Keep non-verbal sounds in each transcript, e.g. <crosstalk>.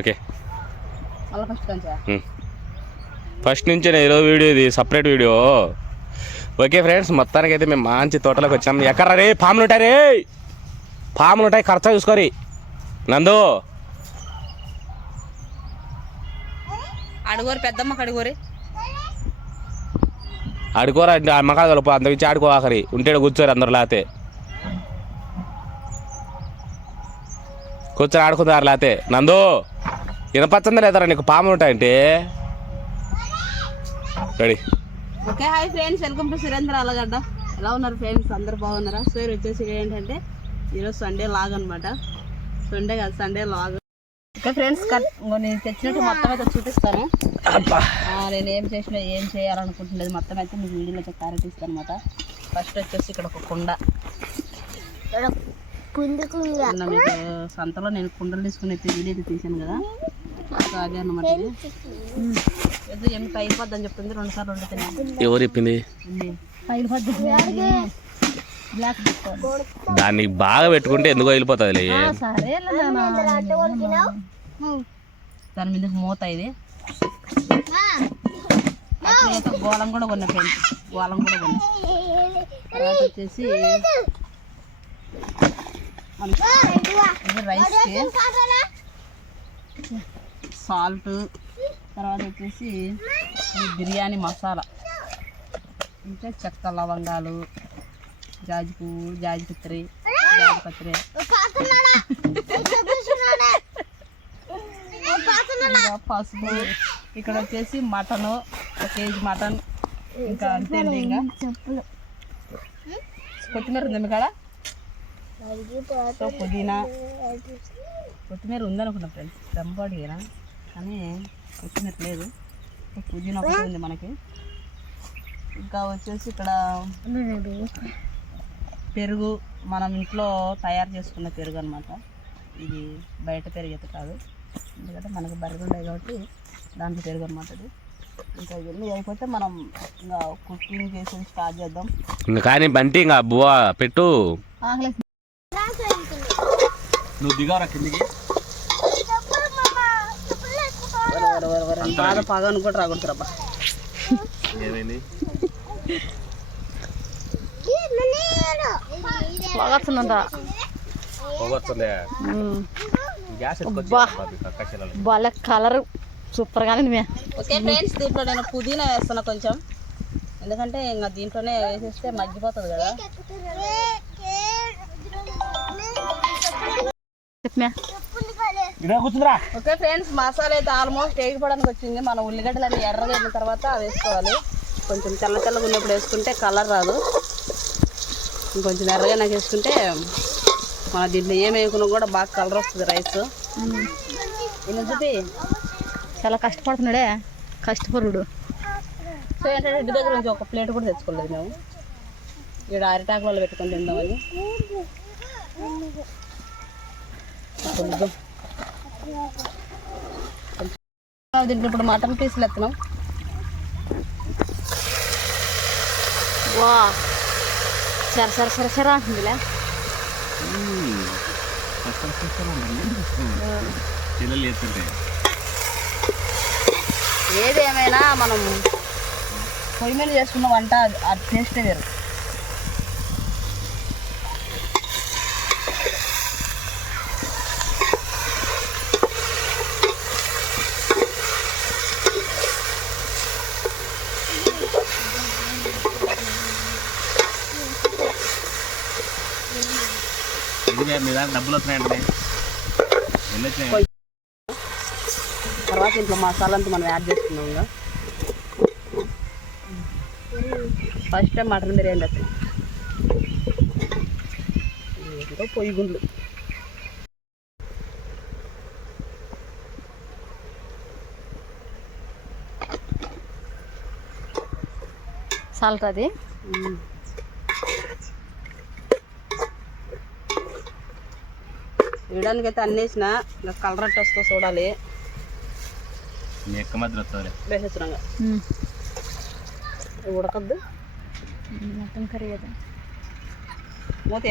Okay. First కొంచెం first నుంచే ఈరోజు వీడియో ఇది సపరేట్ వీడియో. ఓకే ఫ్రెండ్స్ మొత్తానికి అయితే మేము మంచి తోటలోకి వచ్చాం. ఎక్కడ రే? పాములు ఉంటాయి రే. పాములు ఉంటాయి ఖర్చు చూసుకోరి నందు. అడుగోరు పెద్దమ్మకి అడుగోరి ఆడుకోరా అంటే అమ్మకాలు కలుపు అంతకించి ఆడుకో ఆఖరి. ఉంటే కూర్చోరు అందరు లేతే. కూర్చొని ఆడుకుంటారు లేతే. నందు వినపచ్చందా లేదరా నీకు పాములు ఉంటాయంటే? Ready. Okay hi friends welcome to Surendra Alagadda. ఎలా ఉన్నారు ఫ్రెండ్స్? అందరు బాగున్నారా? సో వచ్చేసి ఏంటంటే ఈరోజు సండే లాగ్ అనమాట సండే కాదు సండే లాగ్. ఓకే ఫ్రెండ్స్ నేను తెచ్చినట్టు మొత్తం అయితే చూపిస్తాను. నేను ఏం చేసినా ఏం చేయాలనుకుంటున్నది మొత్తం అయితే మీకు వీడియోలో క్లారిటీ ఇస్తాను అనమాట ఫస్ట్ వచ్చేసి ఇక్కడ ఒక కుండ. మీకు సంతలో నేను కుండలు తీసుకుని అయితే వీడియో అయితే తీసాను కదా? అదే అన్నమాట ఇది. ఏదో ఎంత అయిపోద్దని చెప్తుంది రెండు సార్లు రెండు తిన్నాను ఎవరు చెప్పింది? బ్లాక్ దాన్ని బాగా పెట్టుకుంటే ఎందుకో వెళ్ళిపోతుంది దాని మీద మూత ఇది. గోళం కూడా కొన్నా ఫ్రెండ్స్. గోళం కూడా కొన్నా. తర్వాత వచ్చేసి రైస్కి సాల్ట్ తర్వాత వచ్చేసి ఈ బిర్యానీ మసాలా. ఇంకా చెక్క లవంగాలు జాజి పువ్వు జాజి పత్రి జాజి పత్రి. పసుపు. ఇక్కడ వచ్చేసి మటన్ ఒక కేజీ మటన్. ఇంకా అంతే ఇంకా. కొత్తిమీర ఉంది కాడ? సో పుదీనా. కొత్తిమీర ఉందనుకున్నా ఫ్రెండ్స్ దమ్పాడినా కానీ కొత్తిమీర లేదు. పుదీనా ఒకటి ఉంది మనకి. ఇంకా వచ్చేసి ఇక్కడ పెరుగు మనం ఇంట్లో తయారు చేసుకున్న పెరుగు అనమాట ఇది బయట పెరుగు అయితే కాదు. ఎందుకంటే మనకు బర్రెలు ఉన్నాయి కాబట్టి దాంట్లో పెరుగు అనమాట ఇది. ఇంకా ఇవన్నీ అయిపోతే మనం ఇంకా కుకింగ్ చేసి స్టార్ట్ చేద్దాం. ఇంకా కానీ బంటి ఇంకా బువ్వ పెట్టు. నువ్వు దిగవరా కిందికి? బాగా ఏమైంది? గ్యాస్ వాళ్ళ కలర్. సూపర్ గానే ఓకే ఫ్రెండ్స్ దీంట్లో నేను పుదీనా వేస్తున్నా కొంచెం. ఎందుకంటే ఇంకా దీంట్లోనే వేసేస్తే మగ్గిపోతుంది కదా. కూర్చుందిరా. ఓకే ఫ్రెండ్స్ మసాలా అయితే ఆల్మోస్ట్ వేగిపోవడానికి వచ్చింది. మనం ఉల్లిగడ్డలు అన్ని ఎర్రగా అయిన తర్వాత వేసుకోవాలి. కొంచెం తెల్ల తెల్లగా ఉన్నప్పుడు వేసుకుంటే కలర్ రాదు. ఇంకొంచెం ఎర్రగా నాకు వేసుకుంటే మన దీంట్లో ఏం వేయకున్నా కూడా బాగా కలర్ వస్తుంది రైస్ చూపి చాలా కష్టపడుతున్నాడే. కష్టపరుడు సో ఏంటంటే ఇంటి దగ్గర నుంచి ఒక ప్లేట్ కూడా తెచ్చుకోలేదు మేము. ఇక్కడ అరిటాకులలో పెట్టుకొని తిందామని దీంట్లో ఇప్పుడు మటన్ పీసులు ఎత్తున్నాం వా. సర సర సర సర అంటుందిలే. ఏదేమైనా మనం పొయ్యి మీద చేసుకున్న వంట అది- అది టేస్టే వేరు. ఇదిగే మీ దాంట్లో డబ్బులు వచ్చినాయి? తర్వాత ఇంట్లో మసాలా అంతా మనం యాడ్ చేసుకున్నాం ఇంకా. ఫస్ట్ టైం మటన్ బిర్యానీ తెస్తాం ఇంకా పొయ్యి గుండ్లు. సాల్ట్ అది? వేయడానికి అయితే అన్నేసిన. ఇంకా కలర్ అట్టు వస్తుందో చూడాలి. మీ ఎక్క మధ్య వస్తుంది వేసేస్తున్నాగా ఉడకద్దు. మటన్ కర్రీ కదా మూత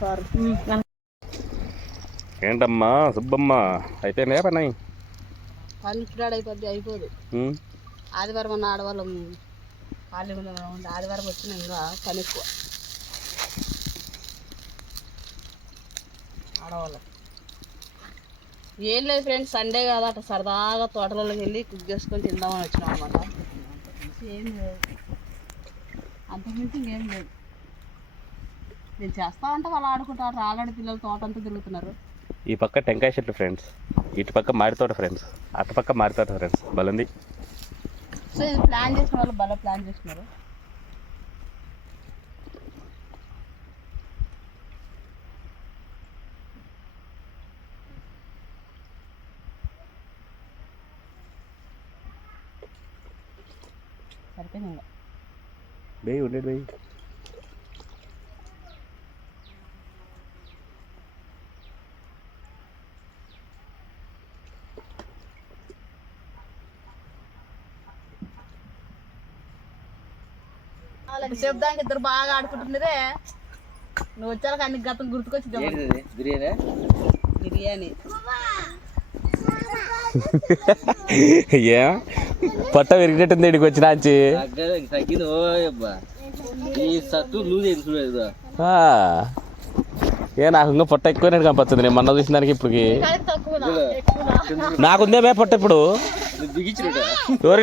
సారీ. ఏంటమ్మా సుబ్బమ్మ అయిపోయిందా పని? పని ఇప్పుడు అయిపోద్ది అయిపోదు. ఆదివారం ఉన్న ఆడవాళ్ళం ఖాళీ ఆదివారం వచ్చిన ఇంకా పని ఎక్కువ. ఆడవాళ్ళం. ఏం లేదు ఫ్రెండ్స్ సండే కదా అట్లా సరదాగా తోటలోకి వెళ్ళి కుక్ చేసుకొని తిందామని వచ్చినాం అనమాట ఏం లేదు. అంతకుమించి ఇంకేం లేదు. నేను చేస్తా అంటే వాళ్ళు ఆడుకుంటారు ఆల్రెడీ పిల్లలు తోట అంతా తిరుగుతున్నారు. ఈ పక్క టెంకాయ చెట్లు ఫ్రెండ్స్ ఇటు పక్క మాడి తోట ఫ్రెండ్స్ అటు పక్క మాడి తోట ఫ్రెండ్స్ బలంది. సో ఇది ప్లాన్ చేసిన వాళ్ళు బాగా ప్లాన్ చేసినారు సరిపోయింది ఇంకా బేయ్ ఉండేది బేయ్ సేపు దానికి ఇద్దరు బాగా ఆడుకుంటున్నారే నువ్వు వచ్చాక అన్ని గతం గుర్తుకొచ్చి బిర్యానీ బిర్యానీ <laughs> ఏ? పొట్ట విరిగినట్టుంది ఇడికి వచ్చిన ఆంచి తగ్గింది ఓ అబ్బా. ఈ సత్తు లూజ్ అయింది చూడదు ఆ. ఏ నాకు ఇంకా పొట్ట ఎక్కువ కనిపిస్తుంది నేను మొన్న చూసిన దానికి ఇప్పటికి. నాకుందేమే పొట్ట ఇప్పుడు.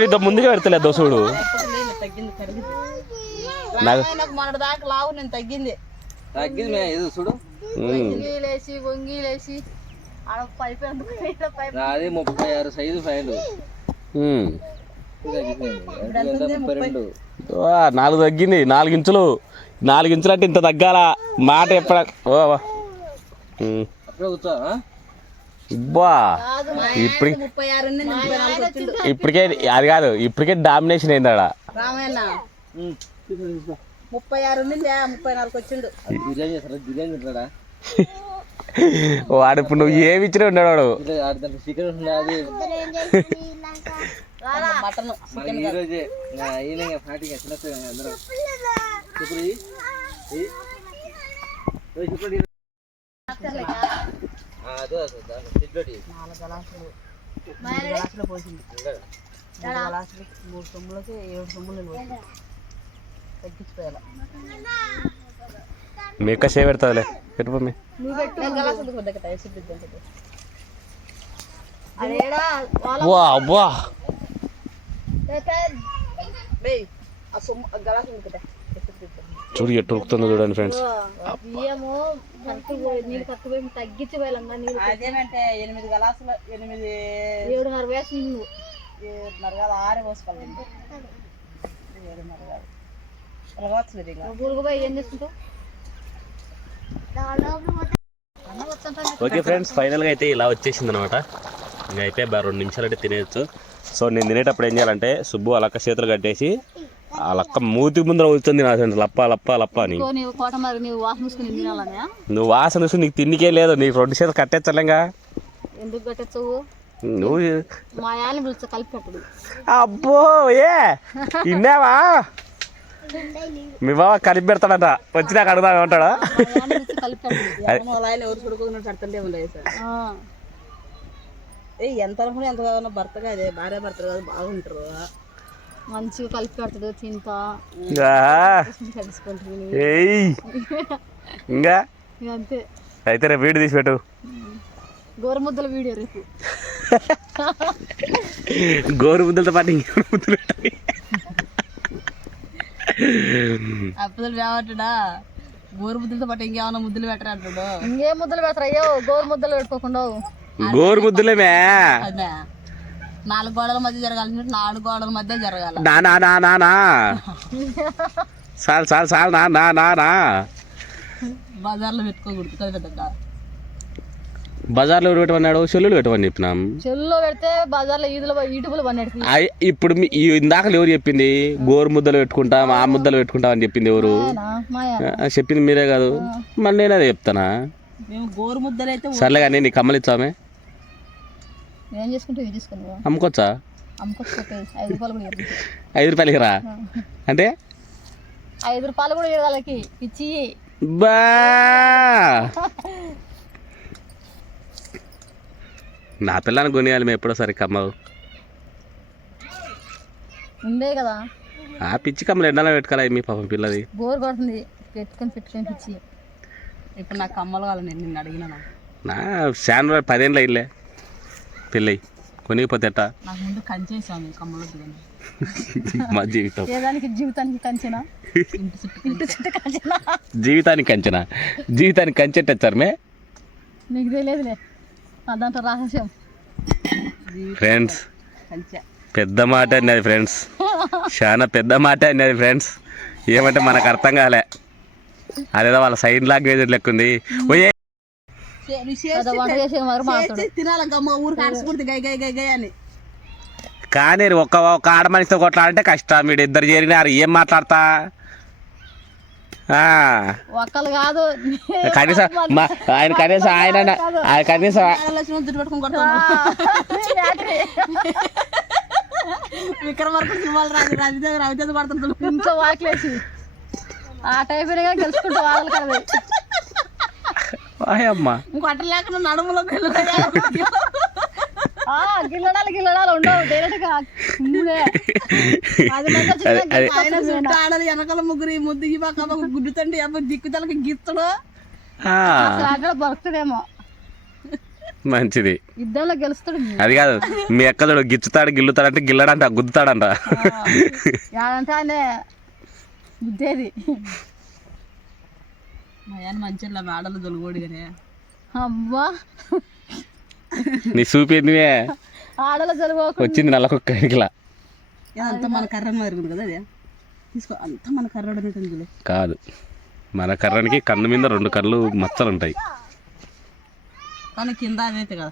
ఇద్దాం ముందుగా పెడతలే దోసుడు నాకు తగ్గింది. తగ్గింది చూడు. నాది ముప్పై ఆరు సైజు ఫైలు నాలుగు తగ్గింది. నాలుగు ఇంచులు. నాలుగు ఇంచులు అంటే ఇంత తగ్గాల? మాట ఎప్పుడ ఓ వా. ఉమ్. అప్పుడే కూర్చో ఆ? బా ఇప్పుడు ముప్పై ఆరు ఉంది, నేను ముప్పై నాలుగు వచ్చిండు. ఇప్పటికే అది కాదు ఇప్పటికే డామినేషన్ అయింది ఆడ. ముప్పై ఆరు ముప్పై నాలుగు వచ్చిండు. అది బిర్యానీ <laughs> వాడు ఇప్పుడు నువ్వు ఏమి ఇచ్చినా ఉన్నాడు వాడు. మూడు సొమ్ములకి ఏడు సొమ్ములు తగ్గించిపోయాల. మీ యొక్క షే పెడతావులే పెట్టు మమ్మీ వా వా. చూడు ఎట్టు ఉరుకుతుందో చూడండి ఫ్రెండ్స్ బియ్యము కరెక్ట్ నీళ్ళు కరెక్ట్ పోయి తగ్గించి పోయాలంగా నీళ్ళు అదేమంటే ఎనిమిది గలాసులు ఎనిమిది ఏడున్నర వేసి నువ్వు ఏడున్నర కాదు ఆరే పోసుకోవాలి ఏడున్నర కాదు. పొలగవచ్చులేదు ఇంకా. గురుగు పోయి ఏం చేసుకుంటావు ఓకే ఫ్రెండ్స్ ఫైనల్గా అయితే ఇలా వచ్చేసింది అనమాట ఇంకా అయితే బా రెండు నిమిషాలు అంటే తినేయచ్చు. సో నేను తినేటప్పుడు ఏం చేయాలంటే సుబ్బు అలక్క చేతులు కట్టేసి ఆ లక్క మూతి ముందర వస్తుంది నా అసలు లప్ప లప్ప లప్ప అని. నువ్వు వాసన చూసి నీకు తిండికే లేదు. నీకు రెండు చేతులు కట్టేచ్చలేంగా ఎందుకు కట్టచ్చు? నువ్వు మా కలిపి అబ్బో ఏ? ఇన్నావా మీ బావ కలిపి పెడతాడంట వచ్చినాక అడుగుదా ఉంటాడా ఎంత అనుకుని ఎంత కావాలన్నా భర్త కాదే భార్య భర్త కాదు బాగుంటారు. మంచిగా కలిపి పెడతాడు తింటా. ఇంకా? అంతే. అయితే రేపు వీడియో తీసి పెట్టు. గోరుముద్దల వీడియో రేపు. గోరు ముద్దలతో పాటు ఇంకేం ముద్దలు పెట్టాలి అప్పులు రావట్టుడా గోరు ముద్దులతో పాటు ఇంకేమన్నా ముద్దులు పెట్టరా అంటాడు? ఇంకేం ముద్దలు పెడతారు? అయ్యో గోరు ముద్దలు పెట్టుకోకుండా గోరు ముద్దులేమే? నాలుగు గోడల మధ్య జరగాల్సిన నాలుగు గోడల మధ్య జరగాల. నా నా నా నా నా. చాలు చాలు చాలు నా నా నా నా. బజార్లో పెట్టుకోకూడదు కదా పెద్ద బజార్లో ఎవరు పెట్టమన్నాడు? చెల్లులు పెట్టమని చెప్పినాం. చెల్లులో పెడితే బజార్లో ఈదులు ఈటుపులు పన్నెడుతుంది అయ్ ఇప్పుడు ఇందాక ఎవరు చెప్పింది? గోరు ముద్దలు పెట్టుకుంటాం ఆ ముద్దలు పెట్టుకుంటాం అని చెప్పింది ఎవరు? చెప్పింది మీరే కాదు. మళ్ళీ నేను అదే చెప్తానా? గోరు ముద్దలు అయితే సర్లే కానీ నీ కమ్మలు ఇచ్చామే. ఏం చేసుకుంటే అమ్ముకోవచ్చా అమ్ముకొచ్చి? ఐదు రూపాయలకి రా. అంటే? ఐదు రూపాయలు కూడా ఇవ్వాలి వాళ్ళకి. ఇచ్చి బా! <laughs> నా పిల్లని కొనియాలి మేము ఎప్పుడో సరే కమ్మలు ఉండే కదా. ఆ పిచ్చి కమ్మలు ఎండలో పెట్టుకోవాలి మీ పాపం పిల్లది. బోర్ కొడుతుంది పెట్టుకొని పెట్టుకొని పిచ్చి. ఇప్పుడు నాకు కమ్మలు కావాలి నేను నిన్ను అడిగినా నా శాన్ పదేళ్ళు అయ్యిలే పెళ్ళి కొనిగిపోతే ఎట్టా? నాకు ముందు కంచేసాను కమ్మలు మా జీవితం. ఏదానికి జీవితానికి కంచెనా? ఇంటి చుట్టూ ఇంటి చుట్టూ కంచెనా? జీవితానికి కంచెన? జీవితానికి కంచెట్టచ్చారు మే? నీకు తెలియదులే. అదంతా రహస్యం. ఫ్రెండ్స్ పెద్ద మాట అన్నది ఫ్రెండ్స్ చాలా పెద్ద మాట అన్నది ఫ్రెండ్స్ ఏమంటే మనకు అర్థం కాలే. అదేదో వాళ్ళ సైడ్ లాంగ్వేజ్ లెక్క ఉంది. కానీ ఒక ఒక ఆడ మనిషితో కొట్లాడంటే కష్టం. వీడు ఇద్దరు చేరినారు. ఏం మాట్లాడతా? ఆ, ఒక్కలు కాదు. కనీసం ఆయన కనీసం ఆయన ఆయన కనీసం విక్రమార్కుడు సినిమాలు రాజు రవితేజ రవితేజ పడుతుంది ఇంట్లో వాకిలేసి ఆ టైప్ గెలుచుకుంటా వాళ్ళు కదా. అమ్మా ఇంకొట్ట లేకుండా నడుములో గిల్లడాలు గిల్లడాలు ఉండవు. డైరెక్ట్ వెనకాల ముగ్గురు ముద్దు ఈ పక్క గుడ్డుతండి అబ్బాయి దిక్కుతలకి గిత్తడు. అక్కడ దొరుకుతుందేమో మంచిది. యుద్ధంలో గెలుస్తాడు అది కాదు మీ ఎక్కదోడు గిచ్చుతాడు గిల్లుతాడంటే గిల్లడంట గుద్దుతాడంట. ఆయన గుద్దేది మా ఆయన మంచిగా ఆడలు దొలుగోడు కానీ అమ్మా నీ చూపింది ఆడలో జరుగు వచ్చింది నల్ల కుక్క ఇట్లా. అంతా మన కర్ర మరుగుంది కదా అదే తీసుకో అంతా మన కర్ర కాదు. మన కర్రనికి కన్ను మీద రెండు కళ్ళు మచ్చలు ఉంటాయి కానీ కింద అదైతే కదా.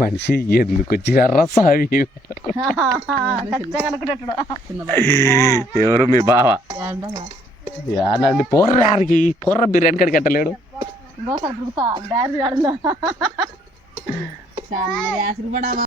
మనిషి ఎందుకు వచ్చినారా సామి? <laughs> ఎవరు మీ బావ? యానండి పోర్ర యారికి పోర్ర బిర్యానీ కడికి కట్టలేడు ఇంకోసారి